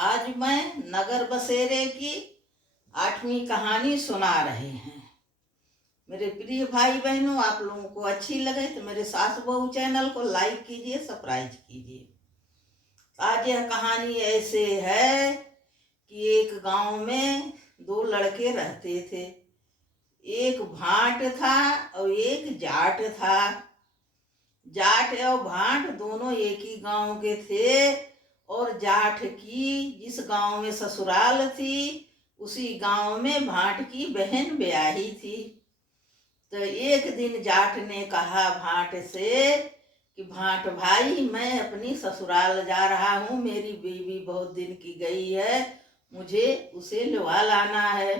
आज मैं नगर बसेरे की 8वीं कहानी सुना रहे हैं। मेरे प्रिय भाई बहनों, आप लोगों को अच्छी लगे तो मेरे सास बहू चैनल को लाइक कीजिए, सब्सक्राइब कीजिए। आज यह कहानी ऐसे है कि एक गांव में दो लड़के रहते थे। एक भाट था और एक जाट था। जाट और भाट दोनों एक ही गांव के थे और जाट की जिस गांव में ससुराल थी उसी गांव में भाट की बहन ब्याही थी। तो एक दिन जाट ने कहा भाट से कि भाट भाई, मैं अपनी ससुराल जा रहा हूँ, मेरी बीवी बहुत दिन की गई है, मुझे उसे लवा लाना है।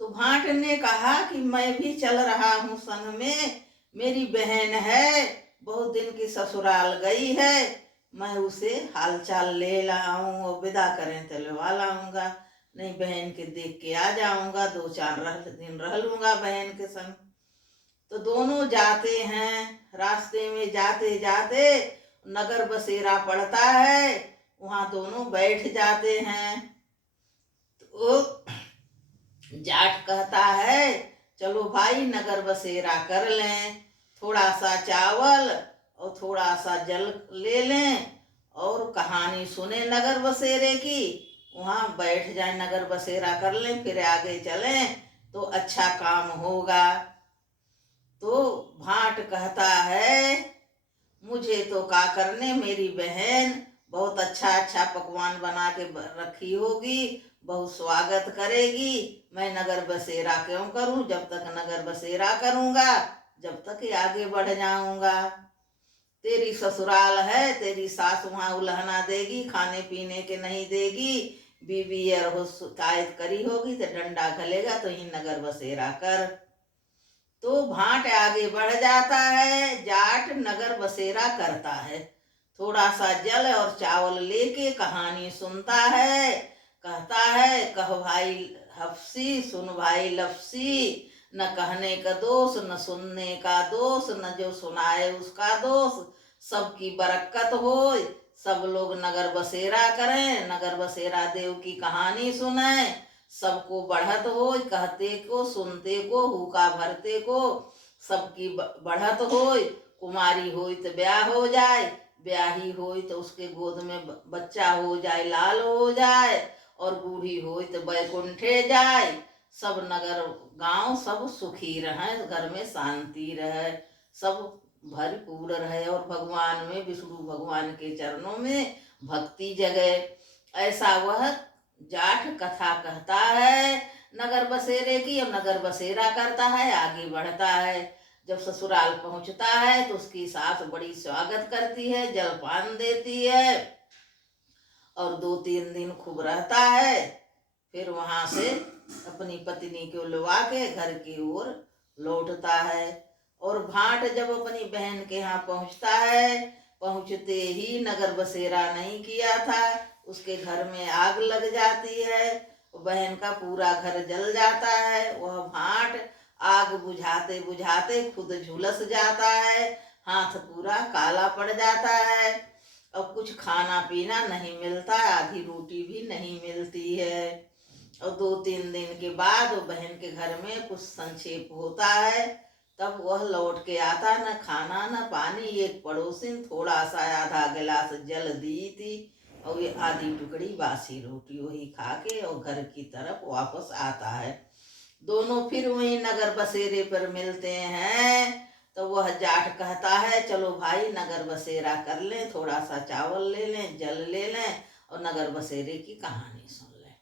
तो भाट ने कहा कि मैं भी चल रहा हूँ संग में, मेरी बहन है, बहुत दिन की ससुराल गई है, मैं उसे हालचाल ले लाऊं और विदा करें तो लवा लाऊंगा, नहीं बहन के देख के आ जाऊंगा, 2-4 दिन रह लूंगा बहन के संग। तो दोनों जाते हैं, रास्ते में जाते जाते नगर बसेरा पड़ता है, वहां दोनों बैठ जाते हैं। तो जाट कहता है चलो भाई नगर बसेरा कर लें, थोड़ा सा चावल और थोड़ा सा जल ले लें और कहानी सुने नगर बसेरे की, वहाँ बैठ जाए, नगर बसेरा कर लें, फिर आगे चलें तो अच्छा काम होगा। तो भाट कहता है मुझे तो का करने, मेरी बहन बहुत अच्छा अच्छा पकवान बना के रखी होगी, बहुत स्वागत करेगी, मैं नगर बसेरा क्यों करूं, जब तक नगर बसेरा करूंगा जब तक आगे बढ़ जाऊंगा। तेरी ससुराल है, तेरी सास वहां उल्हना देगी, खाने पीने के नहीं देगी, बीबी और हो शिकायत करी होगी तो डंडा घलेगा, तो ही नगर बसेरा कर। तो भाट आगे बढ़ जाता है, जाट नगर बसेरा करता है, थोड़ा सा जल और चावल लेके कहानी सुनता है, कहता है कह भाई हफ्सी सुन भाई लफ्सी, न कहने का दोष न सुनने का दोष, न जो सुनाए उसका दोष, सबकी बरकत हो, सब लोग नगर बसेरा करें, नगर बसेरा देव की कहानी सुने, सबको बढ़त हो, कहते को सुनते को हुका भरते को, सबकी बढ़त हो, कुमारी हो तो ब्याह हो जाए, ब्याही हो तो उसके गोद में बच्चा हो जाए, लाल हो जाए, और बूढ़ी हो तो बैकुंठे जाए, सब नगर गांव सब सुखी रहे, घर में शांति रहे, सब भरपूर रहे और भगवान में, विष्णु भगवान के चरणों में भक्ति जगे। ऐसा वह जाट कथा कहता है नगर बसेरे की, और नगर बसेरा करता है, आगे बढ़ता है। जब ससुराल पहुंचता है तो उसकी सास बड़ी स्वागत करती है, जलपान देती है और 2-3 दिन खूब रहता है, फिर वहां से अपनी पत्नी को लुवा के घर की ओर लौटता है। और भाट जब अपनी बहन के यहाँ पहुंचता है, पहुंचते ही नगर बसेरा नहीं किया था, उसके घर में आग लग जाती है, बहन का पूरा घर जल जाता है। वह भाट आग बुझाते बुझाते खुद झुलस जाता है, हाथ पूरा काला पड़ जाता है और कुछ खाना पीना नहीं मिलता, आधी रोटी भी नहीं मिलती है। और 2-3 दिन के बाद बहन के घर में कुछ संक्षेप होता है, तब वह लौट के आता, न खाना न पानी, एक पड़ोसिन थोड़ा सा आधा गिलास जल दी थी और ये आधी टुकड़ी बासी रोटी, वही खा के और घर की तरफ वापस आता है। दोनों फिर वही नगर बसेरे पर मिलते हैं। तो वह जाट कहता है चलो भाई नगर बसेरा कर लें, थोड़ा सा चावल ले लें, जल ले लें और नगर बसेरे की कहानी सुन लें।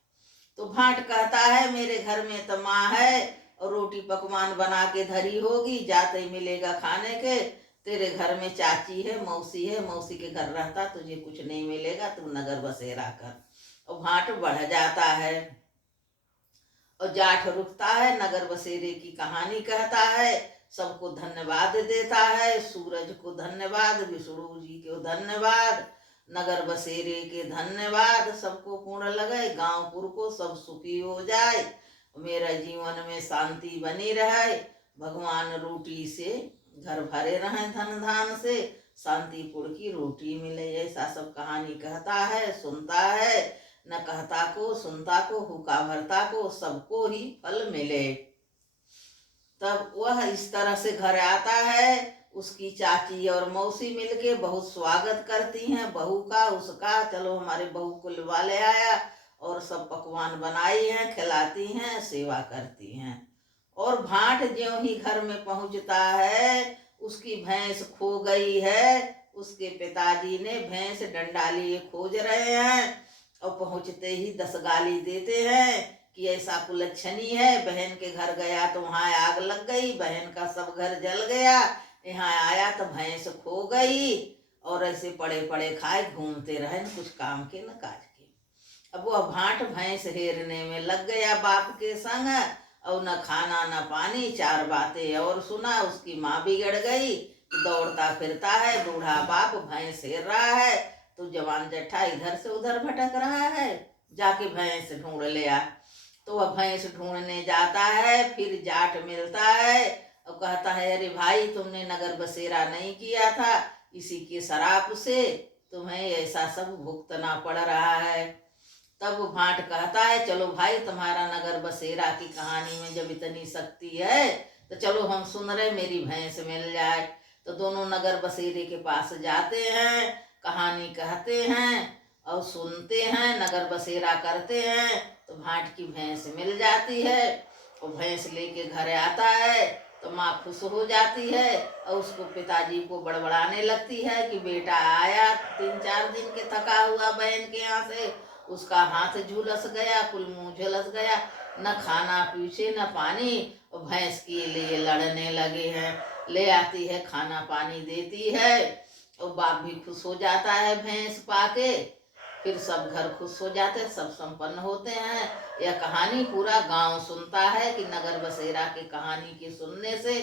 तो भाट कहता है मेरे घर में तो माँ है और रोटी पकवान बना के धरी होगी, जाते ही मिलेगा खाने के, तेरे घर में चाची है, मौसी के घर रहता, तुझे कुछ नहीं मिलेगा, तू नगर बसेरा कर। और भाट बढ़ जाता है और जाट रुकता है, नगर बसेरे की कहानी कहता है, सबको धन्यवाद देता है, सूरज को धन्यवाद, विष्णु जी को धन्यवाद, नगर बसेरे के धन्यवाद, सबको पूर्ण लगे, गांवपुर को सब सुखी हो जाए, मेरा जीवन में शांति बनी रहे, भगवान रोटी से घर भरे रहे, धन धान से, शांतिपुर की रोटी मिले। ऐसा सब कहानी कहता है, सुनता है। न कहता को, सुनता को, हुक्का भरता को, सबको ही फल मिले। तब वह इस तरह से घर आता है। उसकी चाची और मौसी मिलके बहुत स्वागत करती हैं बहू का, उसका। चलो हमारे बहू कुल वाले आया, और सब पकवान बनाई हैं, खिलाती हैं, सेवा करती हैं। और भाट ज्यों ही घर में पहुंचता है, उसकी भैंस खो गई है। उसके पिताजी ने भैंस डंडा लिए खोज रहे हैं, और पहुंचते ही 10 गाली देते हैं कि ऐसा कुलच्छनी है, बहन के घर गया तो वहां आग लग गई, बहन का सब घर जल गया, यहाँ आया तो भैंस खो गई, और ऐसे पड़े पड़े खाए घूमते रहे, कुछ काम के न काज के। अब वह भाट भैंस हेरने में लग गया बाप के संग, और न खाना न पानी, 4 बातें और सुना। उसकी माँ बिगड़ गई, दौड़ता फिरता है बूढ़ा बाप, भैंस हेर रहा है, तो जवान जट्ठा इधर से उधर भटक रहा है, जाके भैंस ढूंढ लिया। तो वह भैंस ढूंढने जाता है, फिर जाट मिलता है और कहता है, अरे भाई तुमने नगर बसेरा नहीं किया था, इसी के शराप से तुम्हें ऐसा सब भुगतना पड़ रहा है। तब वो भाट कहता है, चलो भाई तुम्हारा नगर बसेरा की कहानी में जब इतनी शक्ति है, तो चलो हम सुन रहे, मेरी भैंस मिल जाए। तो दोनों नगर बसेरे के पास जाते हैं, कहानी कहते हैं और सुनते हैं, नगर बसेरा करते हैं। तो भाट की भैंस मिल जाती है, और भैंस लेके घर आता है, तो माँ खुश हो जाती है, और उसको पिताजी को बड़बड़ाने लगती है कि बेटा आया 3-4 दिन के थका हुआ बहन के यहाँ से, उसका हाथ झुलस गया, कुल मुंह झुलस गया, न खाना पीछे न पानी, और भैंस के लिए लड़ने लगे हैं। ले आती है, खाना पानी देती है, और बाप भी खुश हो जाता है भैंस पाके। फिर सब घर खुश हो जाते, सब संपन्न होते हैं। यह कहानी पूरा गांव सुनता है कि नगर बसेरा की कहानी के सुनने से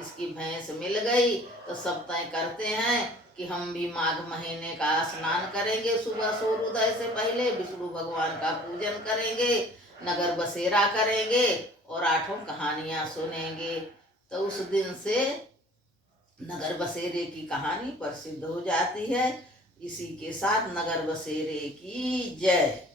इसकी भैंस मिल गई। तो सब तय करते हैं कि हम भी माघ महीने का स्नान करेंगे, सुबह सूर्योदय से पहले विष्णु भगवान का पूजन करेंगे, नगर बसेरा करेंगे, और 8 कहानियां सुनेंगे। तो उस दिन से नगर बसेरे की कहानी प्रसिद्ध हो जाती है। इसी के साथ नगर बसेरे की जय।